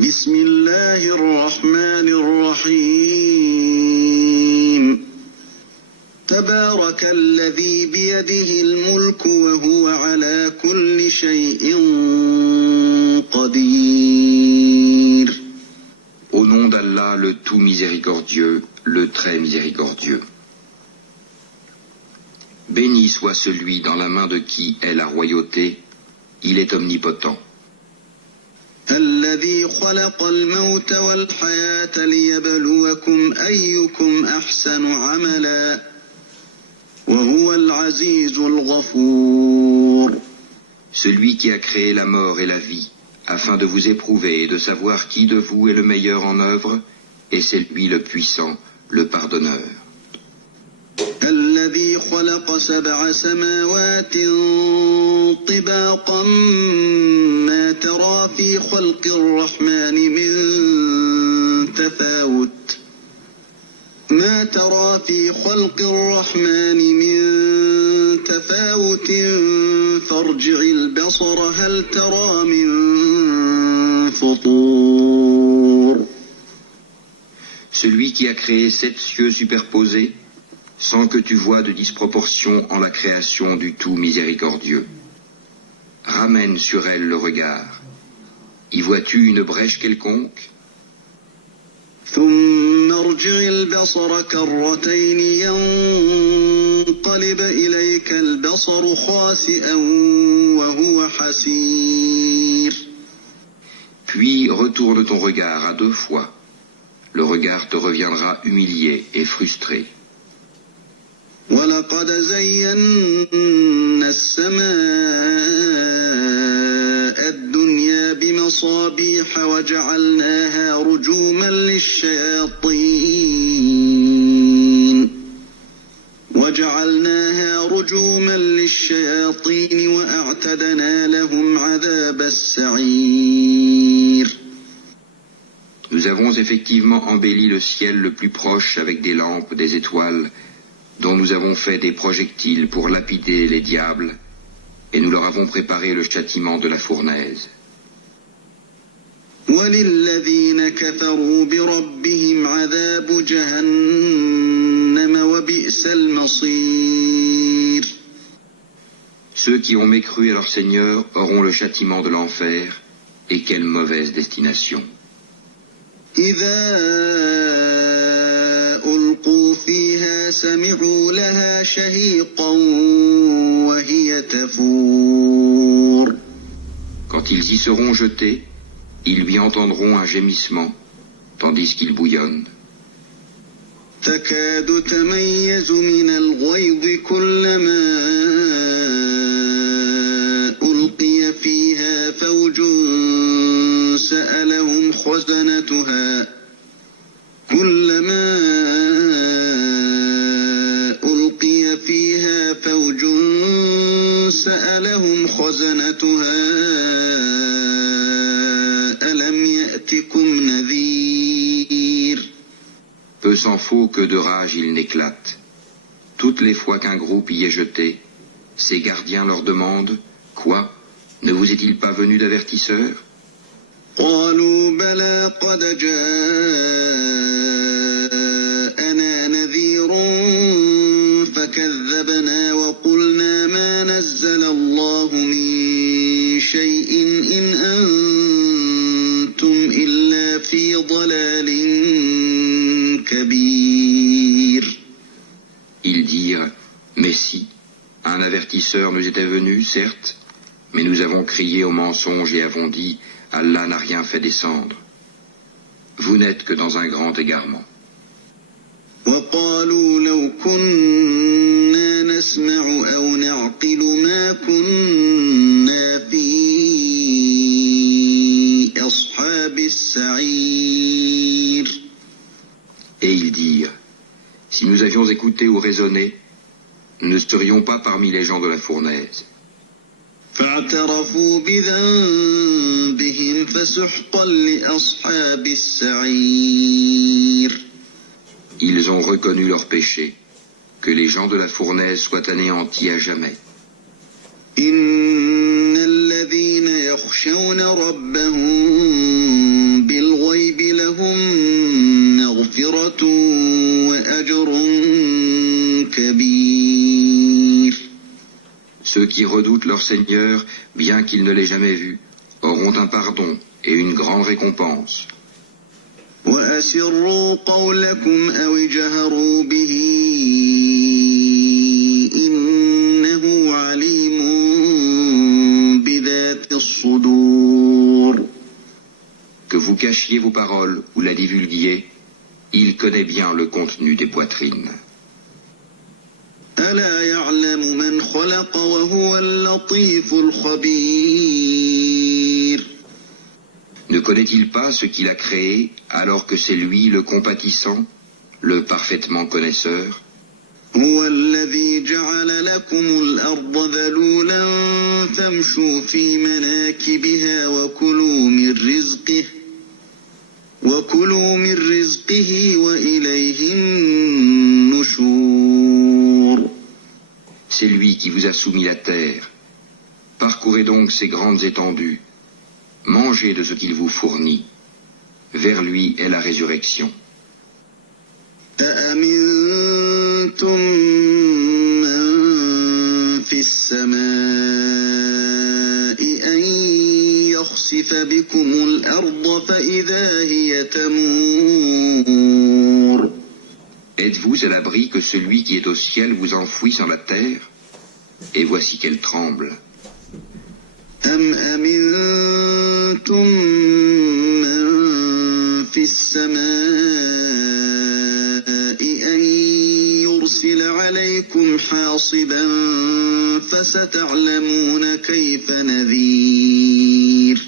بسم الله الرحمن الرحيم تبارك الذي بيده الملك وهو على كل شيء قدير. Au nom d'Allah, le tout miséricordieux, le très miséricordieux. Béni soit celui dans la main de qui est la royauté, il est omnipotent. الذي خلق الموت والحياة ليبلوكم أيكم أحسن عملا وهو العزيز الغفور. Celui qui a créé la mort et la vie, afin de vous éprouver et de savoir qui de vous est le meilleur en œuvre, et c'est lui le puissant, le pardonneur. الذي خلق 7 سماوات طباقا ما ترى في خلق الرحمن من تفاوت فارجع البصر هل ترى من فطور. Celui qui a créé 7 cieux superposés, sans que tu vois de disproportion en la création du tout miséricordieux. Ramène sur elle le regard. Y vois-tu une brèche quelconque? ثم ارجع البصر كرتين ينقلب إليك البصر خاسئا وهو حسير. Puis retourne ton regard à 2 fois. Le regard te reviendra humilié et frustré. ولقد زينا السماء الدنيا بمصابيح وجعلناها رجوما للشياطين وأعتدنا لهم عذاب السعير. Nous avons effectivement embelli le ciel le plus proche avec des lampes, des étoiles, dont nous avons fait des projectiles pour lapider les diables, et nous leur avons préparé le châtiment de la fournaise. وَلِلَّذِينَ كَفَرُوا بِرَبِّهِمْ عَذَابُ جَهَنَّمَ وَبِئْسَ الْمَصِيرُ. Ceux qui ont mécru à leur Seigneur auront le châtiment de l'enfer, et quelle mauvaise destination. إِذَا أُلْقُوا فِيهَا سَمِعُوا لَهَا شَهِيقًا وَهِيَ تَفُورُ. Quand ils y seront jetés, ils lui entendront un gémissement, tandis qu'il bouillonne. تَكَادُ تَمَيَّزُ مِنَ الْغَيْظِ كُلَّمَا أُلْقِيَ فِيهَا فَوْجٌ سَأَلَهُمْ خزنتها ألم يأتكم نذير. Peu s'en faut que de rage il n'éclate. Toutes les fois qu'un groupe y est jeté, ses gardiens leur demandent « Quoi? Ne vous est-il pas venu d'avertisseur ?» قالوا بلى قد جاءنا نذير فكذبنا وقلنا ما نزل الله من شيء إن أنتم إلا في ضلال كبير. Ils dirent « Mais si, un avertisseur nous était venu, certes, mais nous avons crié au mensonge et avons dit « Allah n'a rien fait descendre. Vous n'êtes que dans un grand égarement. » وقالوا لو كنا نسمع أو نعقل ما كنا في أصحاب السعير. Et ils dirent « Si nous avions écouté ou raisonné, nous ne serions pas parmi les gens de la fournaise. » فاعترفوا بذنبهم فسحقا لأصحاب السعير. Ils ont reconnu leur péché, que les gens de la fournaise soient anéantis à jamais. إن الذين يخشون ربهم qui redoutent leur Seigneur, bien qu'ils ne l'aient jamais vu, auront un pardon et une grande récompense. وأسروا قولكم أو اجهروا به إنه عليم بذات الصدور. Que vous cachiez vos paroles ou la divulguiez, il connaît bien le contenu des poitrines. ألا يعلم من خلق وهو اللطيف الخبير. Ne connaît-il pas ce qu'il a créé, alors que c'est lui le compatissant, le parfaitement connaisseur? هو الذي جعل لكم الأرض ذلولا فامشوا في مناكبها وكلوا من رزقه وإليه النشور. C'est lui qui vous a soumis la terre. Parcourez donc ces grandes étendues. Mangez de ce qu'il vous fournit. Vers lui est la résurrection. أأمنتم من في السماء أن يخسف بكم الأرض فإذا هي تمور. Êtes-vous à l'abri que celui qui est au ciel vous enfouisse en la terre? Et voici qu'elle tremble. أم أمنتم من في السماء أن يرسل عليكم حاصبا فستعلمون كيف نذير.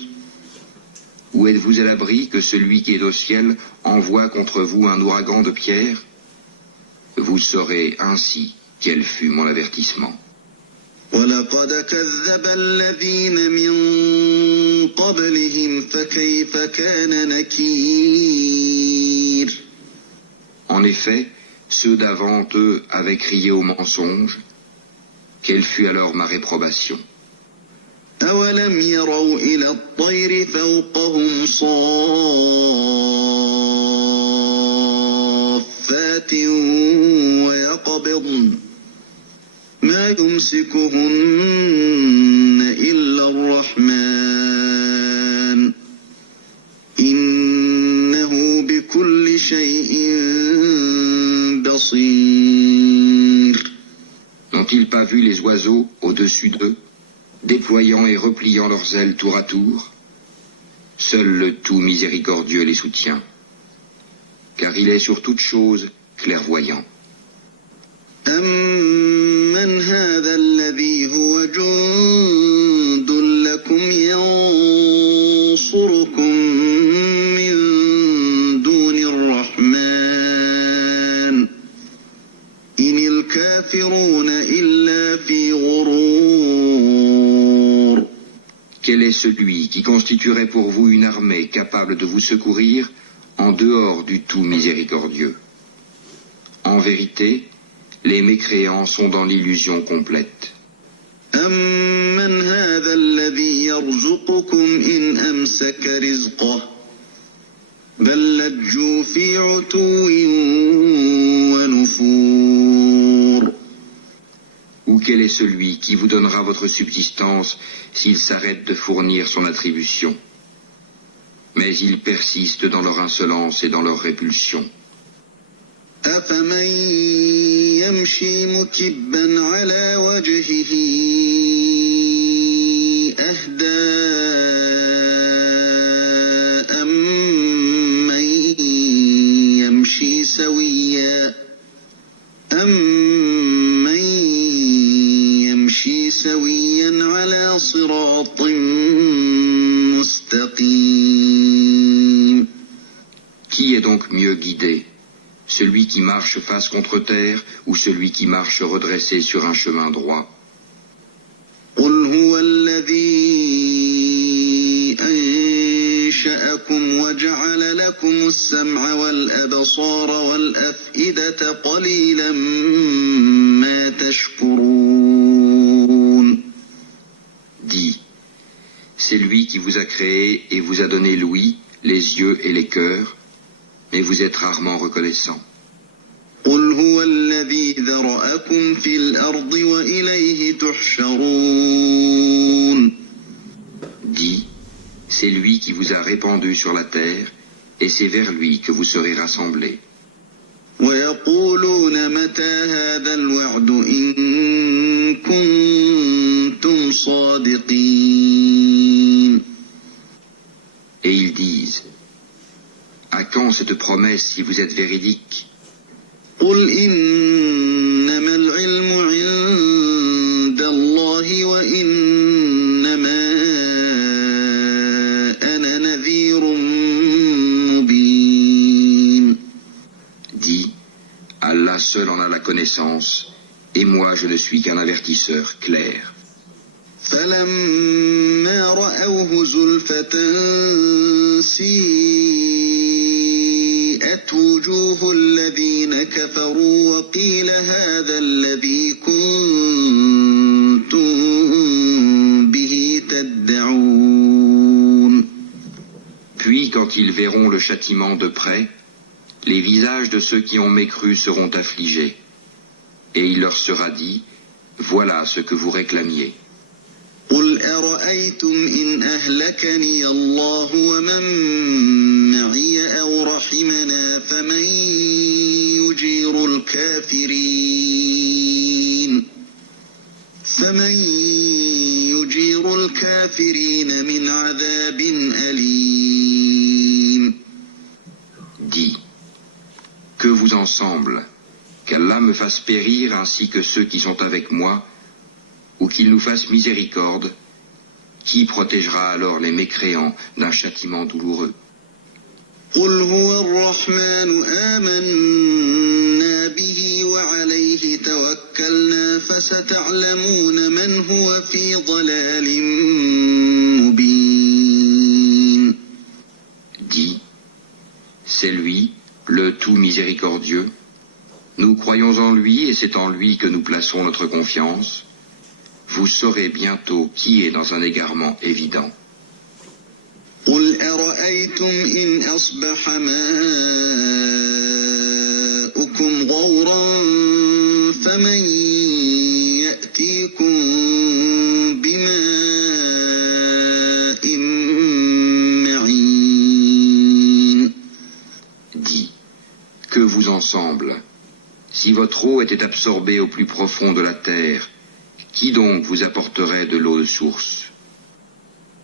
Ou êtes-vous à l'abri que celui qui est au ciel envoie contre vous un ouragan de pierre? Vous saurez ainsi quel fut mon avertissement. ولقد كذب الذين من قبلهم فكيف كان نكير. En effet, ceux d'avant eux avaient crié au mensonge. Quelle fut alors ma réprobation? أولم يروا إلى الطير فوقهم صافات ويقبضن ما يمسكهن إلا الرحمن إنه بكل شيء بصير. N'ont-ils pas vu les oiseaux au-dessus d'eux, déployant et repliant leurs ailes tour à tour? Seul le tout miséricordieux les soutient, car il est sur toute chose clairvoyant. أمن هذا الذي هو جند لكم ينصركم من دون الرحمن إن الكافرون إلا في غرور. Quel est celui qui constituerait pour vous une armée capable de vous secourir en dehors du tout miséricordieux? En vérité, les mécréants sont dans l'illusion complète. أمن هذا الذي يرزقكم إن أمسك رزقه بل لجوا في عتو ونفور. Ou quel est celui qui vous donnera votre subsistance s'il s'arrête de fournir son attribution? Mais ils persistent dans leur insolence et dans leur répulsion. أفمن يمشي مكبا على وجهه أهدى أمن يمشي سويا على صراط مستقيم. Qui est donc mieux guidé? Celui qui marche face contre terre ou celui qui marche redressé sur un chemin droit? قل هو الذي أنشأكم وجعل لكم السمع والأبصار والأفئدة قليلا ما تشكرون. Dis, c'est lui qui vous a créé et vous a donné l'ouïe, les yeux et les cœurs, mais vous êtes rarement reconnaissants. قل هو الذي ذرأكم في الأرض وإليه تحشرون. Dis, c'est lui qui vous a répandu sur la terre, et c'est vers lui que vous serez rassemblés. ويقولون متى هذا الوعد إن كنتم صادقين. Et ils disent, à quand cette promesse si vous êtes véridique? قل إنما العلم عند الله وإنما أنا نذير مبين. Dis, Allah seul en a la connaissance, et moi je ne suis qu'un avertisseur clair. فلما رأوه زلفة سيئت وجوه الذين كفروا وقيل هذا الذي كنتم به تدعون. Puis quand ils verront le châtiment de près, les visages de ceux qui ont mécru seront affligés, et il leur sera dit, voilà ce que vous réclamiez. قل أرأيتم إن أهلكني الله ومن معي أو رحمنا فمن يجير الكافرين من عذاب أليم. Dis, que vous en semble, qu'Allah me fasse périr ainsi que ceux qui sont avec moi, ou qu'il nous fasse miséricorde, qui protégera alors les mécréants d'un châtiment douloureux? قل هو الرحمن آمنا به وعليه توكلنا فستعلمون من هو في ضلال مبين. Dis, c'est lui, le tout miséricordieux. Nous croyons en lui et c'est en lui que nous plaçons notre confiance. Vous saurez bientôt qui est dans un égarement évident. قل أرأيتم إن أصبح ماؤكم غورا فمن يأتيكم بماء معين. Dis, que vous en semble? Si votre eau était absorbée au plus profond de la terre, qui donc vous apporterait de l'eau de source?